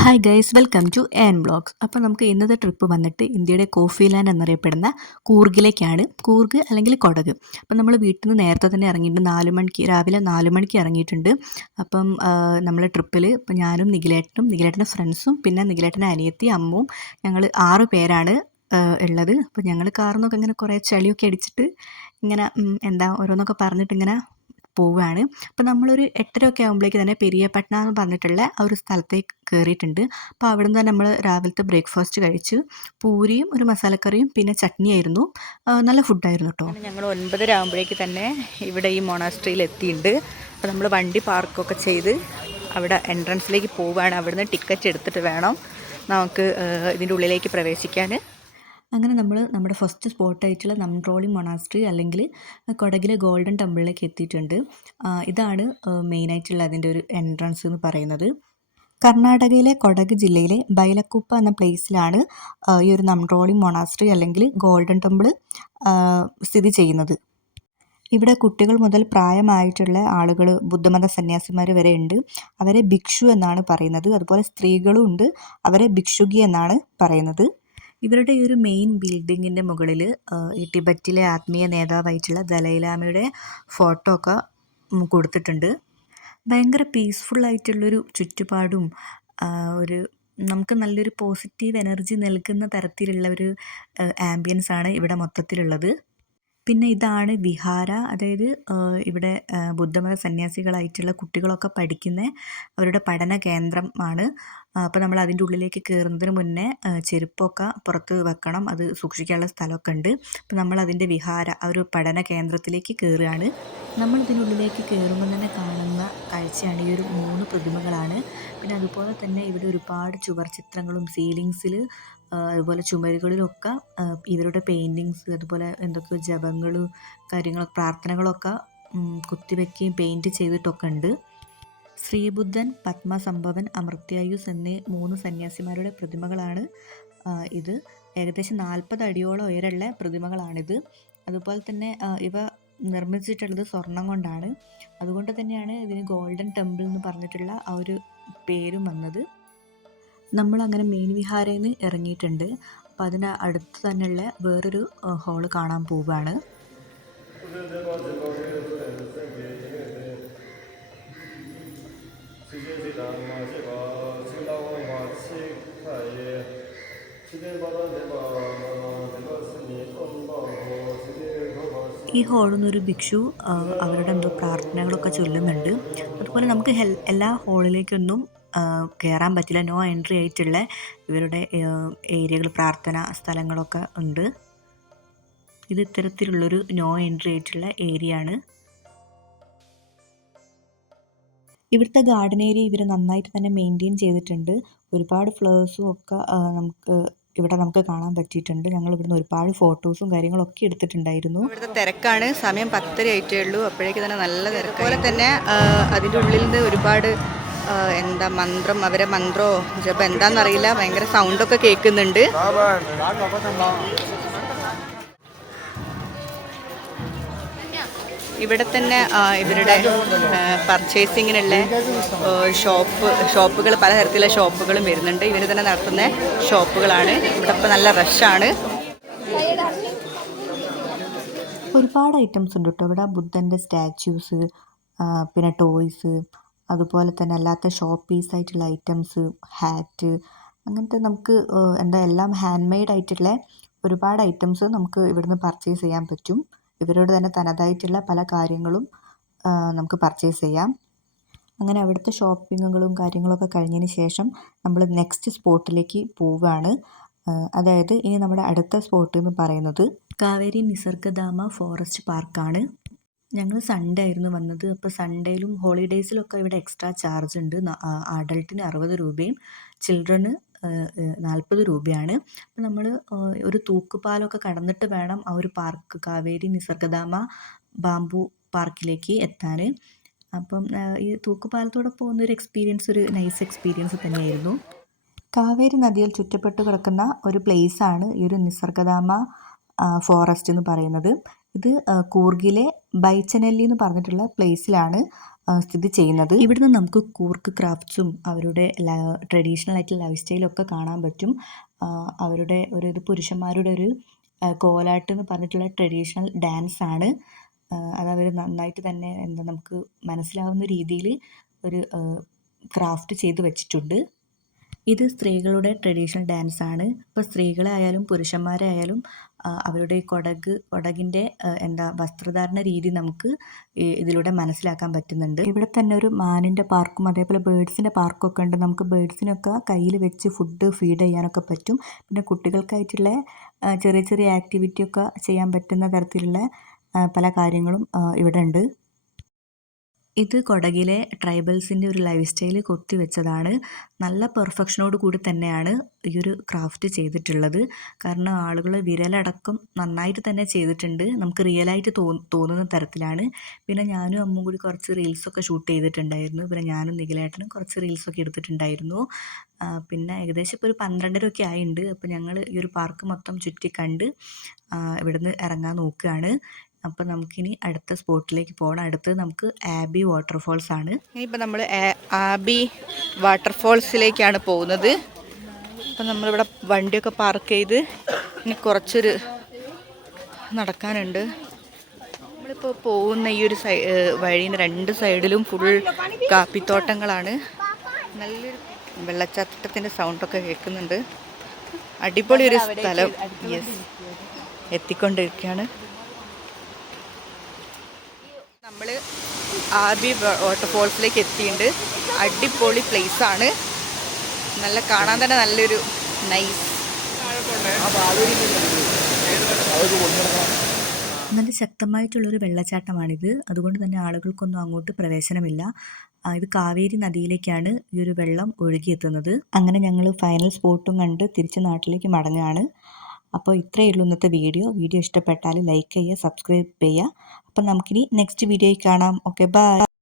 Hi guys, welcome to എൻ blogs. അപ്പോൾ നമുക്ക് ഇന്നത്തെ ട്രിപ്പ് വന്നിട്ട് ഇന്ത്യയുടെ കോഫി ലാൻഡ് എന്നറിയപ്പെടുന്ന കൂർഗിലേക്കാണ്. കൂർഗ് അല്ലെങ്കിൽ കൊടക്. അപ്പം നമ്മൾ വീട്ടിൽ നിന്ന് നേരത്തെ തന്നെ ഇറങ്ങിയിട്ടുണ്ട്. രാവിലെ 4 മണിക്ക് ഇറങ്ങിയിട്ടുണ്ട്. അപ്പം നമ്മൾ ട്രിപ്പിൽ ഇപ്പം ഞാനും നിഖിലേട്ടൻ്റെ ഫ്രണ്ട്സും പിന്നെ നിഖിലേട്ടൻ്റെ അനിയത്തി അമ്മുവും ഞങ്ങൾ 6 പേരാണ് ഉള്ളത്. അപ്പോൾ ഞങ്ങൾ കാറിൽ നിന്നൊക്കെ ഇങ്ങനെ കുറേ ചളിയൊക്കെ അടിച്ചിട്ട് ഇങ്ങനെ ഓരോന്നൊക്കെ പറഞ്ഞിട്ട് ഇങ്ങനെ പോവുകയാണ്. അപ്പോൾ നമ്മളൊരു 8:30 ആകുമ്പോഴേക്ക് തന്നെ പെരിയപട്ടണ എന്ന് പറഞ്ഞിട്ടുള്ള ആ ഒരു സ്ഥലത്തേക്ക് കയറിയിട്ടുണ്ട്. അപ്പോൾ അവിടുന്ന് തന്നെ നമ്മൾ രാവിലത്തെ ബ്രേക്ക്ഫാസ്റ്റ് കഴിച്ചു. പൂരിയും ഒരു മസാലക്കറിയും പിന്നെ ചട്നിയായിരുന്നു. നല്ല ഫുഡായിരുന്നു കേട്ടോ. ഞങ്ങൾ 9:30 ആകുമ്പോഴേക്ക് തന്നെ ഇവിടെ ഈ മൊണാസ്ട്രിയിൽ എത്തിയിട്ടുണ്ട്. അപ്പോൾ നമ്മൾ വണ്ടി പാർക്കൊക്കെ ചെയ്ത് അവിടെ എൻട്രൻസിലേക്ക് പോവുകയാണ്. അവിടുന്ന് ടിക്കറ്റ് എടുത്തിട്ട് വേണം നമുക്ക് ഇതിൻ്റെ ഉള്ളിലേക്ക് പ്രവേശിക്കാൻ. അങ്ങനെ നമ്മൾ നമ്മുടെ ഫസ്റ്റ് സ്പോട്ടായിട്ടുള്ള നംട്രോളി മൊണാസ്ട്രി അല്ലെങ്കിൽ കൊടകിലെ ഗോൾഡൻ ടെമ്പിളിലേക്ക് എത്തിയിട്ടുണ്ട്. ഇതാണ് മെയിനായിട്ടുള്ള അതിൻ്റെ ഒരു എൻട്രൻസ് എന്ന് പറയുന്നത്. കർണാടകയിലെ കൊടക് ജില്ലയിലെ ബൈലക്കുപ്പ എന്ന പ്ലേസിലാണ് ഈ ഒരു നംട്രോളി മൊണാസ്ട്രി അല്ലെങ്കിൽ ഗോൾഡൻ ടെമ്പിൾ സ്ഥിതി ചെയ്യുന്നത്. ഇവിടെ കുട്ടികൾ മുതൽ പ്രായമായിട്ടുള്ള ആളുകൾ, ബുദ്ധമത സന്യാസിമാർ വരെ ഉണ്ട്. അവരെ ഭിക്ഷു എന്നാണ് പറയുന്നത്. അതുപോലെ സ്ത്രീകളും ഉണ്ട്, അവരെ ഭിക്ഷുകി എന്നാണ് പറയുന്നത്. ഇവരുടെ ഈ ഒരു മെയിൻ ബിൽഡിങ്ങിൻ്റെ മുകളിൽ ഈ ടിബറ്റിലെ ആത്മീയ നേതാവായിട്ടുള്ള ദലൈലാമയുടെ ഫോട്ടോ ഒക്കെ കൊടുത്തിട്ടുണ്ട്. ഭയങ്കര പീസ്ഫുള്ളായിട്ടുള്ളൊരു ചുറ്റുപാടും ഒരു നമുക്ക് നല്ലൊരു പോസിറ്റീവ് എനർജി നൽകുന്ന തരത്തിലുള്ള ഒരു ആംബിയൻസ് ആണ് ഇവിടെ മൊത്തത്തിലുള്ളത്. പിന്നെ ഇതാണ് വിഹാര, അതായത് ഇവിടെ ബുദ്ധമത സന്യാസികളായിട്ടുള്ള കുട്ടികളൊക്കെ പഠിക്കുന്ന അവരുടെ പഠന കേന്ദ്രമാണ്. അപ്പോൾ നമ്മൾ അതിൻ്റെ ഉള്ളിലേക്ക് കയറുന്നതിന് മുന്നേ ചെരുപ്പൊക്കെ പുറത്ത് വെക്കണം, അത് സൂക്ഷിക്കാനുള്ള സ്ഥലമൊക്കെ ഉണ്ട്. അപ്പോൾ നമ്മൾ അതിൻ്റെ വിഹാര, ആ ഒരു പഠന കേന്ദ്രത്തിലേക്ക് കയറുകയാണ്. നമ്മൾ ഇതിനുള്ളിലേക്ക് കയറുമ്പോൾ തന്നെ കാണുന്ന കാഴ്ചയാണ് ഈ ഒരു 3 പ്രതിമകളാണ്. പിന്നെ അതുപോലെ തന്നെ ഇവിടെ ഒരുപാട് ചുവർ ചിത്രങ്ങളും സീലിങ്സിൽ അതുപോലെ ചുമരുകളിലൊക്കെ ഇവരുടെ പെയിൻറ്റിങ്സ്, അതുപോലെ എന്തൊക്കെയോ ജപങ്ങളും കാര്യങ്ങളൊക്കെ പ്രാർത്ഥനകളൊക്കെ കുത്തിവെക്കുകയും പെയിൻറ്റ് ചെയ്തിട്ടൊക്കെ ഉണ്ട്. ശ്രീബുദ്ധൻ, പത്മസംഭവൻ, അമർത്യായുസ് എന്നീ 3 സന്യാസിമാരുടെ പ്രതിമകളാണ് ഇത്. ഏകദേശം 40 അടിയോളം ഉയരമുള്ള പ്രതിമകളാണിത്. അതുപോലെ തന്നെ ഇവ നിർമ്മിച്ചിട്ടുള്ളത് സ്വർണം കൊണ്ടാണ്. അതുകൊണ്ട് തന്നെയാണ് ഇതിന് ഗോൾഡൻ ടെമ്പിൾ എന്ന് പറഞ്ഞിട്ടുള്ള ആ ഒരു പേരും വന്നത്. നമ്മളങ്ങനെ മെയിൻ വിഹാരയിൽ നിന്ന് ഇറങ്ങിയിട്ടുണ്ട്. അപ്പോൾ അതിന് അടുത്ത് തന്നെയുള്ള വേറൊരു ഹോള് കാണാൻ പോവുകയാണ്. ഈ ഹാളിൽ നിന്നൊരു ഭിക്ഷു അവരുടെ എന്തോ പ്രാർത്ഥനകളൊക്കെ ചൊല്ലുന്നുണ്ട്. അതുപോലെ നമുക്ക് എല്ലാ ഹാളിലേക്കൊന്നും കയറാൻ പറ്റില്ല, നോ എൻട്രി ആയിട്ടുള്ള ഇവരുടെ ഏരിയകൾ, പ്രാർത്ഥന സ്ഥലങ്ങളൊക്കെ ഉണ്ട്. ഇത് ഇത്തരത്തിലുള്ളൊരു നോ എൻട്രി ആയിട്ടുള്ള ഏരിയ ആണ്. ഇവിടുത്തെ ഗാർഡൻ ഏരിയ ഇവർ നന്നായിട്ട് തന്നെ മെയിൻറ്റെയിൻ ചെയ്തിട്ടുണ്ട്. ഒരുപാട് ഫ്ലവേഴ്സും ഒക്കെ നമുക്ക് കാണാൻ പറ്റിയിട്ടുണ്ട്. ഞങ്ങൾ ഇവിടുന്ന് ഒരുപാട് ഫോട്ടോസും കാര്യങ്ങളൊക്കെ എടുത്തിട്ടുണ്ടായിരുന്നു. ഇവിടുത്തെ തിരക്കാണ്. സമയം 10:30 ആയിട്ടേ ഉള്ളൂ. അപ്പോഴേക്ക് തന്നെ നല്ല തിരക്ക്. അതുപോലെ തന്നെ അതിൻ്റെ ഉള്ളിൽ നിന്ന് ഒരുപാട് മന്ത്രം, അവരെ മന്ത്രോ ജപം എന്താണെന്നറിയില്ല, ഭയങ്കര സൗണ്ടൊക്കെ കേൾക്കുന്നുണ്ട്. ഇവിടെ തന്നെ ഇവരുടെ പർച്ചേസിങ്ങിനുള്ള ഷോപ്പുകൾ, പലതരത്തിലുള്ള ഷോപ്പുകളും വരുന്നുണ്ട്. ഇവർ തന്നെ നടത്തുന്ന ഷോപ്പുകളാണ്. ഇവിടെ ഇപ്പോൾ നല്ല റഷാണ്. ഒരുപാട് ഐറ്റംസ് ഉണ്ട് കേട്ടോ ഇവിടെ. ബുദ്ധൻ്റെ സ്റ്റാച്യൂസ്, പിന്നെ ടോയ്സ്, അതുപോലെ തന്നെ അല്ലാത്ത ഷോപ്പ് പീസായിട്ടുള്ള ഐറ്റംസ്, ഹാറ്റ്, അങ്ങനത്തെ നമുക്ക് എല്ലാം ഹാൻഡ് മെയ്ഡ് ആയിട്ടുള്ള ഒരുപാട് ഐറ്റംസ് നമുക്ക് ഇവിടുന്ന് പർച്ചേസ് ചെയ്യാൻ പറ്റും. ഇവരോട് തന്നെ തനതായിട്ടുള്ള പല കാര്യങ്ങളും നമുക്ക് പർച്ചേസ് ചെയ്യാം. അങ്ങനെ അവിടുത്തെ ഷോപ്പിങ്ങുകളും കാര്യങ്ങളൊക്കെ കഴിഞ്ഞതിന് ശേഷം നമ്മൾ നെക്സ്റ്റ് സ്പോട്ടിലേക്ക് പോവുകയാണ്. അതായത് ഇനി നമ്മുടെ അടുത്ത സ്പോട്ട് എന്ന് പറയുന്നത് കാവേരി നിസർഗധാമ ഫോറസ്റ്റ് പാർക്കാണ്. ഞങ്ങൾ സൺഡേ ആയിരുന്നു വന്നത്. അപ്പോൾ സൺഡേയിലും ഹോളിഡേയ്സിലൊക്കെ ഇവിടെ എക്സ്ട്രാ ചാർജ് ഉണ്ട്. അഡൾട്ടിന് 60 രൂപയും ചിൽഡ്രന് 40 രൂപയാണ്. അപ്പം നമ്മൾ ഒരു തൂക്കുപാലമൊക്കെ കടന്നിട്ട് വേണം ആ ഒരു പാർക്ക്, കാവേരി നിസർഗധാമ ബാംബു പാർക്കിലേക്ക് എത്താൻ. അപ്പം ഈ തൂക്കുപാലത്തൂടെ പോകുന്നൊരു എക്സ്പീരിയൻസ് ഒരു നൈസ് എക്സ്പീരിയൻസ് തന്നെയായിരുന്നു. കാവേരി നദിയിൽ ചുറ്റപ്പെട്ട് കിടക്കുന്ന ഒരു പ്ലേസാണ് ഈ ഒരു നിസർഗധാമ ഫോറസ്റ്റ് എന്ന് പറയുന്നത്. ഇത് കൂർഗിലെ ബൈച്ചനെല്ലി എന്ന് പറഞ്ഞിട്ടുള്ള പ്ലേസിലാണ് സ്ഥിതി ചെയ്യുന്നത്. ഇവിടുന്ന് നമുക്ക് കൂർഗ് ക്രാഫ്റ്റ്സും അവരുടെ ട്രഡീഷണൽ ആയിട്ടുള്ള ലൈഫ് സ്റ്റൈലും ഒക്കെ കാണാൻ പറ്റും. അവരുടെ ഇത് പുരുഷന്മാരുടെ ഒരു കോലാട്ട് എന്ന് പറഞ്ഞിട്ടുള്ള ട്രഡീഷണൽ ഡാൻസ് ആണ്. അതവർ നന്നായിട്ട് തന്നെ നമുക്ക് മനസ്സിലാവുന്ന രീതിയിൽ ഒരു ക്രാഫ്റ്റ് ചെയ്ത് വെച്ചിട്ടുണ്ട്. ഇത് സ്ത്രീകളുടെ ട്രഡീഷണൽ ഡാൻസ് ആണ്. ഇപ്പോൾ സ്ത്രീകളായാലും പുരുഷന്മാരായാലും അവരുടെ കൊടകിൻ്റെ വസ്ത്രധാരണ രീതി നമുക്ക് ഇതിലൂടെ മനസ്സിലാക്കാൻ പറ്റുന്നുണ്ട്. ഇവിടെ തന്നെ ഒരു മാനിൻ്റെ പാർക്കും അതേപോലെ ബേഡ്സിൻ്റെ പാർക്കൊക്കെ ഉണ്ട്. നമുക്ക് ബേഡ്സിനൊക്കെ കയ്യിൽ വെച്ച് ഫുഡ് ഫീഡ് ചെയ്യാനൊക്കെ പറ്റും. പിന്നെ കുട്ടികൾക്കായിട്ടുള്ള ചെറിയ ചെറിയ ആക്ടിവിറ്റിയൊക്കെ ചെയ്യാൻ പറ്റുന്ന തരത്തിലുള്ള പല കാര്യങ്ങളും ഇവിടെ ഉണ്ട്. ഇത് കൊടകിലെ ട്രൈബൽസിൻ്റെ ഒരു ലൈഫ് സ്റ്റൈൽ കൊത്തിവെച്ചതാണ്. നല്ല പെർഫെക്ഷനോട് കൂടി തന്നെയാണ് ഈ ഒരു ക്രാഫ്റ്റ് ചെയ്തിട്ടുള്ളത്. കാരണം ആളുകൾ വിരലടക്കം നന്നായിട്ട് തന്നെ ചെയ്തിട്ടുണ്ട്. നമുക്ക് റിയലായിട്ട് തോന്നുന്ന തരത്തിലാണ്. പിന്നെ ഞാനും അമ്മും കൂടി കുറച്ച് റീൽസൊക്കെ ഷൂട്ട് ചെയ്തിട്ടുണ്ടായിരുന്നു. പിന്നെ ഞാനും നിഖിലേട്ടനും കുറച്ച് റീൽസൊക്കെ എടുത്തിട്ടുണ്ടായിരുന്നു. പിന്നെ ഏകദേശം ഇപ്പോൾ ഒരു 12:30 ഒക്കെ ആയിട്ടുണ്ട്. അപ്പോൾ ഞങ്ങൾ ഈ ഒരു പാർക്ക് മൊത്തം ചുറ്റിക്കണ്ട് ഇവിടുന്ന് ഇറങ്ങാൻ നോക്കുകയാണ്. അപ്പം നമുക്കിനി അടുത്ത സ്പോട്ടിലേക്ക് പോകണം. അടുത്തത് നമുക്ക് ആബി വാട്ടർഫോൾസ് ആണ്. ഇനിയിപ്പോൾ നമ്മൾ ആബി വാട്ടർഫോൾസിലേക്കാണ് പോകുന്നത്. അപ്പം നമ്മളിവിടെ വണ്ടിയൊക്കെ പാർക്ക് ചെയ്ത് ഇനി കുറച്ചൊരു നടക്കാനുണ്ട്. നമ്മളിപ്പോൾ പോകുന്ന ഈ ഒരു വഴീന് 2 സൈഡിലും ഫുൾ കാപ്പിത്തോട്ടങ്ങളാണ്. നല്ലൊരു വെള്ളച്ചാട്ടത്തിൻ്റെ സൗണ്ടൊക്കെ കേൾക്കുന്നുണ്ട്. അടിപൊളി ഒരു സ്ഥലം. യെസ്, എത്തിക്കൊണ്ടിരിക്കുകയാണ്. നമ്മൾ ആബി വാട്ടർഫോൾസിലേക്ക് എത്തിയിട്ടുണ്ട്. അടിപൊളി പ്ലേസാണ്. നല്ല കാണാൻ തന്നെ നല്ലൊരു നൈസ്. നല്ല ശക്തമായിട്ടുള്ളൊരു വെള്ളച്ചാട്ടമാണിത്. അതുകൊണ്ട് തന്നെ ആളുകൾക്കൊന്നും അങ്ങോട്ട് പ്രവേശനമില്ല. ഇത് കാവേരി നദിയിലേക്കാണ് ഈ ഒരു വെള്ളം ഒഴുകിയെത്തുന്നത്. അങ്ങനെ ഞങ്ങൾ ഫൈനൽ സ്പോട്ടും കണ്ട് തിരിച്ച് നാട്ടിലേക്ക് മടങ്ങുകയാണ്. അപ്പോൾ ഇത്രയേ ഉള്ളൂ ഇന്നത്തെ വീഡിയോ ഇഷ്ടപ്പെട്ടാൽ ലൈക്ക് ചെയ്യുക, സബ്സ്ക്രൈബ് ചെയ്യുക. അപ്പം നമുക്കിനി നെക്സ്റ്റ് വീഡിയോയിൽ കാണാം. Okay, by.